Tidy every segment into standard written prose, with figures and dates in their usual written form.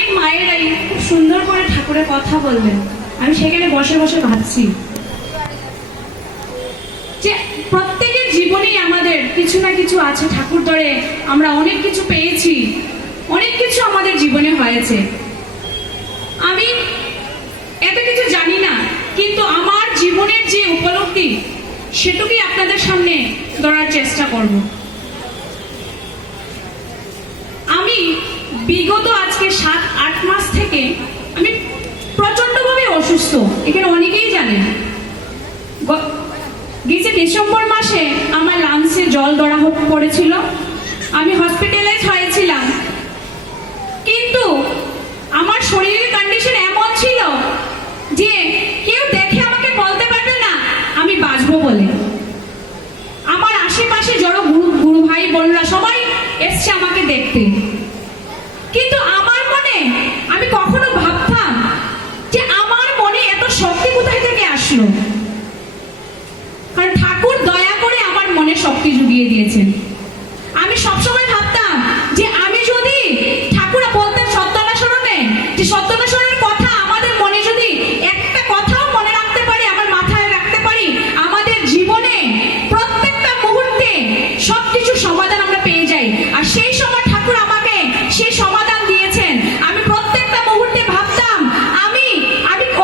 অনেক মায়েরাই খুব সুন্দর করে ঠাকুরের কথা বললেন। আমি সেখানে বসে বসে ভাবছি যে প্রত্যেকের জীবনেই আমাদের কিছু না কিছু আছে। ঠাকুর ধরে আমরা অনেক কিছু পেয়েছি, অনেক কিছু আমাদের জীবনে হয়েছে। আমি এত কিছু জানি না, কিন্তু আমার জীবনের যে উপলব্ধি সেটুকুই আপনাদের সামনে ধরার চেষ্টা করব। আমি বিগত আজকে 7-8 মাস থেকে আমি প্রচন্ডভাবে অসুস্থ, এখানে অনেকেই জানেন। গেছে ডিসেম্বর মাসে আমার লাংসে জল ধরা পড়েছিল, আমি হসপিটালাইজ হয়েছিলাম। কিন্তু আমার শরীরের কন্ডিশন এমন ছিল যে কেউ দেখে আমাকে বলতে পারবে না আমি বাঁচবো বলে। আমার আশেপাশে জড়ো গুরু ভাই বোনরা সবাই এসছে আমাকে দেখতে, কিন্তু আমার মনে আমি কখনো ভাবতাম যে আমার মনে এত শক্তি কোথায় থেকে আসলো। কারণ ঠাকুর দয়া করে আমার মনে শক্তি জুগিয়ে দিয়েছেন। আমি সবসময় ভাবতাম যে আমি যদি ঠাকুর বলতেন সত্যনাশরণে যে সত্যনাশরণের কথা আমাদের মনে যদি একটা কথাও মনে রাখতে পারি, আমার মাথায় রাখতে পারি, আমাদের জীবনে প্রত্যেকটা মুহূর্তে সবকিছু সমাধান আমরা পেয়ে যাই। আর সেই সময় ঠাকুর আমাকে সেই সমাধান দিয়েছেন। আমি প্রত্যেকটা মুহূর্তে ভাবতাম আমি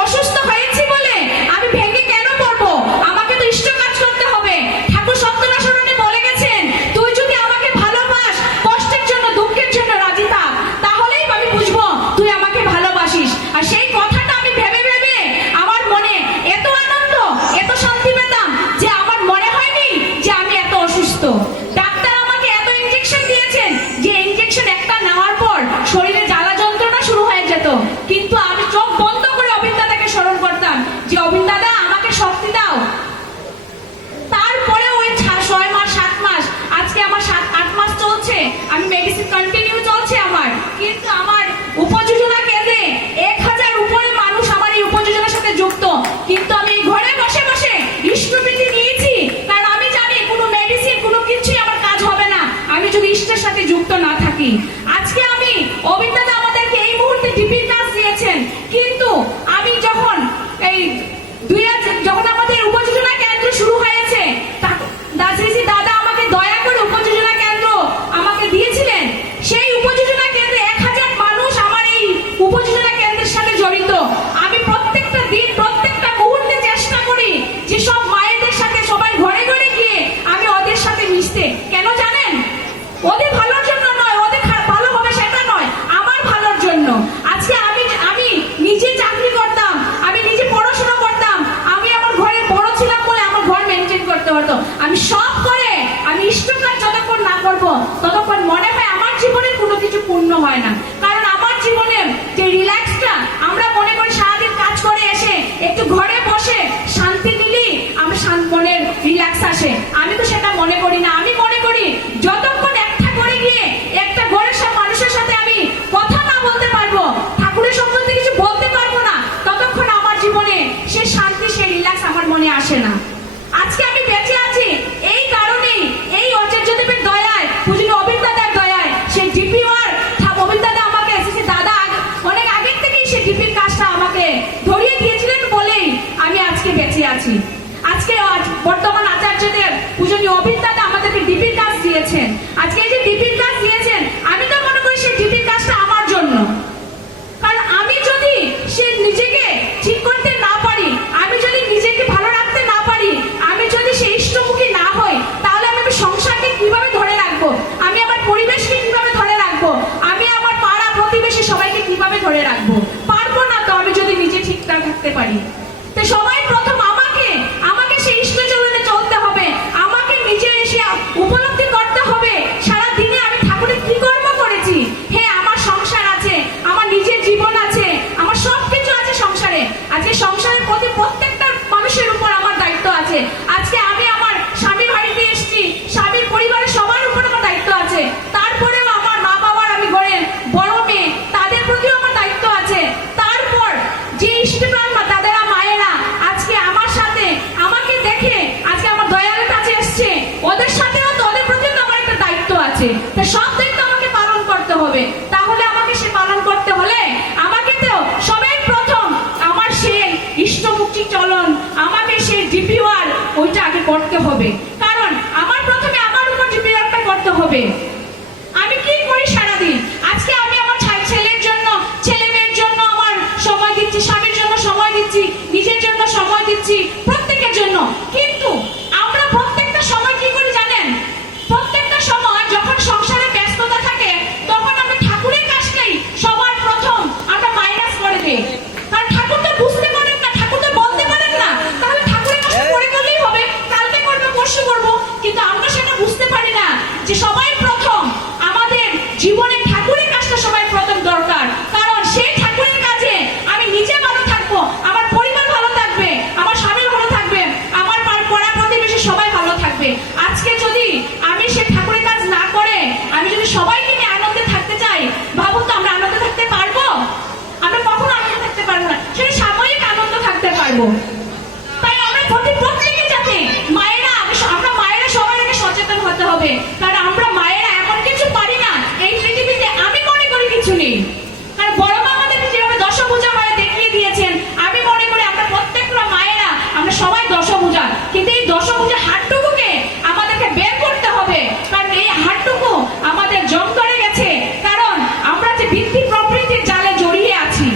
অসুস্থ হয়েছি বলে আমি ভেঙে কেন পড়বো, আমাকে তো ইষ্ট কাজ করতে হবে। ঠাকুর সত্যনাশরণে বলে গেছেন তুই যদি আমাকে ভালোবাস, কষ্টের জন্য দুঃখের জন্য রাজি থাক, তাহলেই আমি বুঝবো তুই আমাকে ভালোবাসিস। আর সেই কথাটা আমি ভেবে ভেবে আমার মনে এত আনন্দ, এত শান্তি পেতাম যে আমার মনে হয়নি যে আমি এত অসুস্থ। ডাক্তার আমাকে এত ইনজেকশন দিয়েছেন যে ইনজেকশন একটা নেওয়ার পর শরীরে জ্বালা যন্ত্রণা শুরু হয়ে যেত, কিন্তু আমি চোখ বন্ধ করে অবিন দাদাকে স্মরণ করতাম যে অবিন দাদা আমাকে শক্তি দাও। তারপরে ওই 6 মাস 7 মাস, আজকে আমার 7-8 মাস চলছে, আমি মেডিসিন কন্টিনিউ চলছে আমার, কিন্তু আমার উপযোজনা কেন্দ্রে 1000 উপরে মানুষ আমার এই উপযোজনার সাথে যুক্ত। কিন্তু আমি ঘরে বসে বসে ইষ্টবৃত্তি নিয়েছি, কারণ আমি জানি কোনো মেডিসিন কোনো কিছুই আমার কাজ হবে না আমি যদি ইষ্টের সাথে যুক্ত না থাকি। আজকে আমি অবিন দাদা আমাদেরকে এই মুহূর্তে ডিপির কাজ দিয়েছেন, কিন্তু আমি যখন এই যখন আমাদের উপযোজনা কেন্দ্র শুরু হয়েছে, দাদা আমাকে দয়া করে উপযোজনা কেন্দ্র আমাকে দিয়েছিলেন। সেই উপযোজনা কেন্দ্রে 1000 মানুষ আমার এই উপযোজনা কেন্দ্রের সাথে জড়িত। আমি প্রত্যেকটা দিন প্রত্যেকটা মুহূর্তে চেষ্টা করি যে সব মায়েদের সাথে সবাই ঘরে ঘরে গিয়ে আমি ওদের সাথে মিশতে। কেন জানেন? ওদের ভালোর জন্য নয়, ওদের ভালো হবে সেটা নয়, আমার ভালোর জন্য। আজকে আমি নিজে চাকরি করতাম, আমি নিজে পড়াশোনা করতাম, আমি আমার ঘরে বড় ছিলাম বলে আমার ঘর মেনটেন করতে হতো। আমি সব করে আমি ইষ্টকাজ যতক্ষণ না করবো ততক্ষণ মনে হয় আমার জীবনে কোনো কিছু পূর্ণ হয় না। কারণ আমার জীবনে যে রিল্যাক্সটা আমরা মনে করি সারাদিন কাজ করে এসে একটু ঘরে বসে শান্তি নিলেই আমার মনের রিল্যাক্স আসে, আমি তো সেটা মনে করি না। আমি মনে করি যতক্ষণ একটা করে গিয়ে একটা ঘরের সব মানুষের সাথে আমি কথা না বলতে পারবো, ঠাকুরের সম্বন্ধে কিছু বলতে পারবো না, ততক্ষণ আমার জীবনে সে শান্তি সে রিল্যাক্স আমার মনে আসে না। আজকে আমি বেঁচে আছি এই কারণেই, এই আচার্যদেবের দয়ায়, পূজনীয় অবিন দাদার দয়ায়। সেই ডিপি ওয়ার অবিন দাদা আমাকে এসেছে, দাদা অনেক আগের থেকেই সেই ডিপির কাজটা আমাকে ধরিয়ে দিয়েছিলেন বলেই আমি আজকে বেঁচে আছি। আজকে বর্তমান আচার্যদেব পূজনীয় অবিন দাদা আমাদেরকে ডিপির কাজ দিয়েছেন। আজকে এই যে ডিপির কাজ দিয়েছেন, আমি তো মনে করি সেই ডিপির কাজটা আমার জন্য। কারণ আমি যদি সে নিজেকে ঠিক করতে না পারি, আমি যদি নিজেকে ভালো রাখতে না পারি, আমি যদি সে ইষ্টমুখী না হই, তাহলে আমি সংসারকে কিভাবে ধরে রাখবো, আমি আমার পরিবেশকে কিভাবে ধরে রাখবো, আমি আমার পাড়া প্রতিবেশী সবাইকে কিভাবে ধরে রাখবো? পারবো না তো আমি যদি নিজে ঠিক না থাকতে পারি। তো সবাই প্রথম আমাকে সেই ইষ্ট চলনে চলতে হবে, আমাকে নিজে এসে উপলব্ধি করতে হবে সারা দিনে আমি দেব। তাই আমরা প্রত্যেকে যাতে মায়েরা, আমরা মায়েরা সবার আগে সচেতন হতে হবে, কারণ আমরা মায়েরা এমন কিছু পারি না এই পৃথিবীতে, আমি মনে করি কিছু নেই। কারণ বড় মা আমাদেরকে যেভাবে দশভুজা হয়ে দেখিয়ে দিয়েছেন, আমি মনে করি আমরা প্রত্যেকটা মায়েরা আমরা সবাই দশভুজা, কিন্তু এই দশভুজা হাতটুকুকে আমাদেরকে বের করতে হবে, কারণ এই হাতটুকু আমাদের জং ধরে গেছে, কারণ আমরা যে বৃদ্ধি প্রবৃত্তির জালে জড়িয়ে আছি।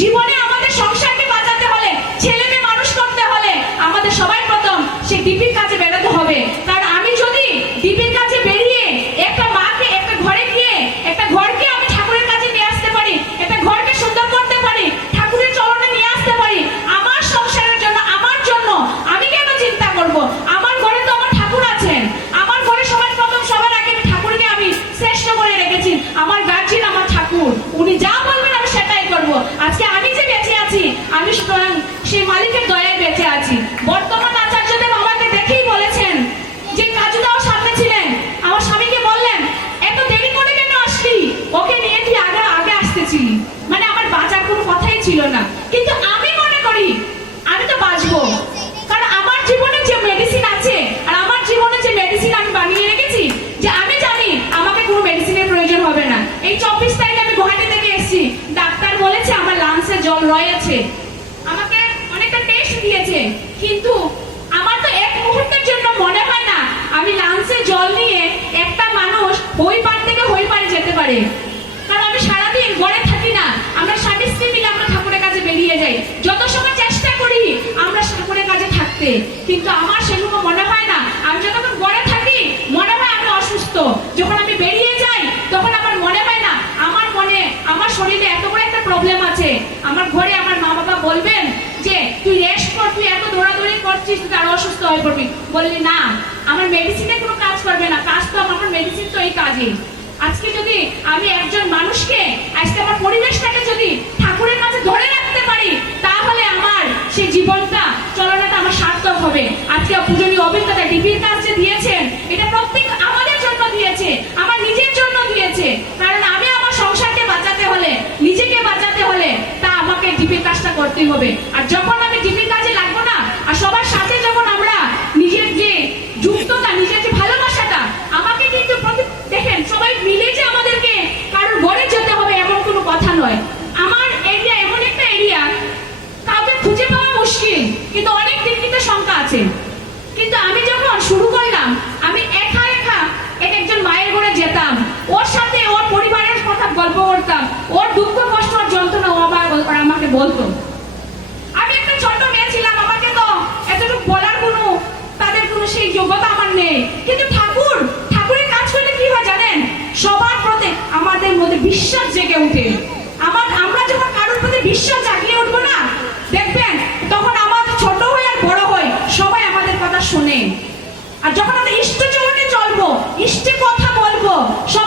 জীবনে আমাদের সংসারকে বাঁচাতে হলে, ছেলে মেয়ে মানুষ করতে হলে আমাদের সবাই প্রথম সেই ডিপির কাজে বেরোতে হবে। কারণ আমি যদি ডিপির কাজে বেরিয়ে একটা মাকে একটা ঘরে গিয়ে একটা ঘরকে আমি ঠাকুরের কাছে নিয়ে আসতে পারি, একটা ঘরকে সুন্দর করতে পারি, ঠাকুরের চরণে নিয়ে আসতে পারি, আমার সংসারের জন্য, আমার জন্য আমি কেন চিন্তা করব? আমার ঘরে তো আমার ঠাকুর আছেন, আমার ঘরে সবার প্রথম সবার আগে আমি ঠাকুরকে আমি শ্রেষ্ঠ করে রেখেছি। আমার গার্জিয়ান আমার ঠাকুর, উনি যা বলবেন আমি সেটাই করব। আজকে আমি যে বেঁচে আছি, আমি সুতরাং সেই মালিকের দয়ায় বেঁচে আছি। বর্তমান আচার্যদেব আমাকে দেখেই বলেছেন যে কাজুদাও সামনে ছিলেন, আমার স্বামীকে বললেন এত দেরি করে কেন আসলি, ওকে নিয়ে তুই আগে আগে আসতেছিলি, মানে আমার বাঁচার কোনো কথাই ছিল না। কিন্তু আমি মনে করি আমি তো বাঁচবো, কারণ আমার জীবনে যে মেডিসিন আছে, আর আমার জীবনে যে মেডিসিন আমি বানিয়ে রেখেছি, যে আমি জানি আমাকে কোনো মেডিসিনের প্রয়োজন হবে না। এই 24 তারিখে আমি গুয়াহাটি থেকে এসেছি, ডাক্তার বলেছে আমার লাংসে জল রয়েছে, আমাকে অনেকটা টেস্ট দিয়েছে, কিন্তু আমার তো এক মুহূর্তের জন্য মনে হয় না আমি লাংসে জল নিয়ে একটা মানুষ ওই পার থেকে ওই পারে যেতে পারে। কারণ আমি সারাদিন ঘরে থাকি না, আমরা স্বামী স্ত্রী মিলে আমরা ঠাকুরের কাছে বেরিয়ে যাই, যত সময় চেষ্টা করি আমরা ঠাকুরের কাছে থাকতে, কিন্তু আমার সেরকম মনে হয় না। আমি যতক্ষণ ঘরে থাকি মনে হয় আমি অসুস্থ, যখন আমি বেরিয়ে যাই তখন আমার মনে হয় না আমার শরীরে এত বড় একটা প্রবলেম আছে। আমার ঘরে আমার মা বাবা বলবেন যে তুই রেস্ট কর, তুই এত দৌড়াদৌড়ি করছিস, তুই আরো অসুস্থ হয়ে পড়বি। বললি না, আমার মেডিসিনে কোনো কাজ করবে না, কাজ তো আমার মেডিসিন তো এই কাজে। আজকে যদি আমি একজন মানুষকে, আজকে আমার পরিবেশটাকে যদি ঠাকুরের কাছে ধরে রাখতে পারি, তাহলে আমার সেই জীবনটা চলনাটা আমার সার্থক হবে। আজকে পূজনীয় অভিজ্ঞতা ডিপির কাজ যে দিয়েছেন, এটা প্রত্যেক আমাদের জন্য দিয়েছে, আমার নিজের জন্য দিয়েছে, কারণ আমি আমার সংসারকে বাঁচাতে হলে, নিজেকে বাঁচাতে হলে তা আমাকে ডিপির কাজটা করতেই হবে। আর যখন আমি ডিপির কাজে লাগবো না, আর সবার সাথে যখন আমরা নিজের যে যুক্ততা, নিজের যে ভালোবাসাটা, আমাকে কিন্তু দেখেন সবাই মিলে যে আমাদেরকে কারোর ঘরে যেতে হবে এমন কোনো কথা নয়। আমার এরিয়া এমন একটা এরিয়া, কাউকে খুঁজে পাওয়া মুশকিল, কিন্তু অনেক দিকটিতে শঙ্কা আছে। কিন্তু আমি যখন শুরু করলাম, আমি একা একা একজন মায়ের ঘরে যেতাম, ওর সাথে ওর পরিবারের কথা গল্প করতাম, ওর দুঃখ কষ্ট আর যন্ত্রণা ও আমাকে বলতো। আমি একটা ছোট মেয়ে ছিলাম, আমাকে তো এতটুকু বলার কোনো তাদের কোনো সেই যোগ্যতা আমার নেই। কিন্তু ঠাকুরের কাজ করলে কি হয় জানেন, সবার প্রতি আমাদের মধ্যে বিশ্বাস জেগে উঠে। আমরা যখন কারোর প্রতি বিশ্বাস জাগিয়ে উঠবো না, দেখবেন তখন আমাদের ছোট হই আর বড় হই সবাই আমাদের কথা শোনে। আর যখন আমরা ইষ্ট চরণে চলবো, ইষ্টে কথা বলবো, সব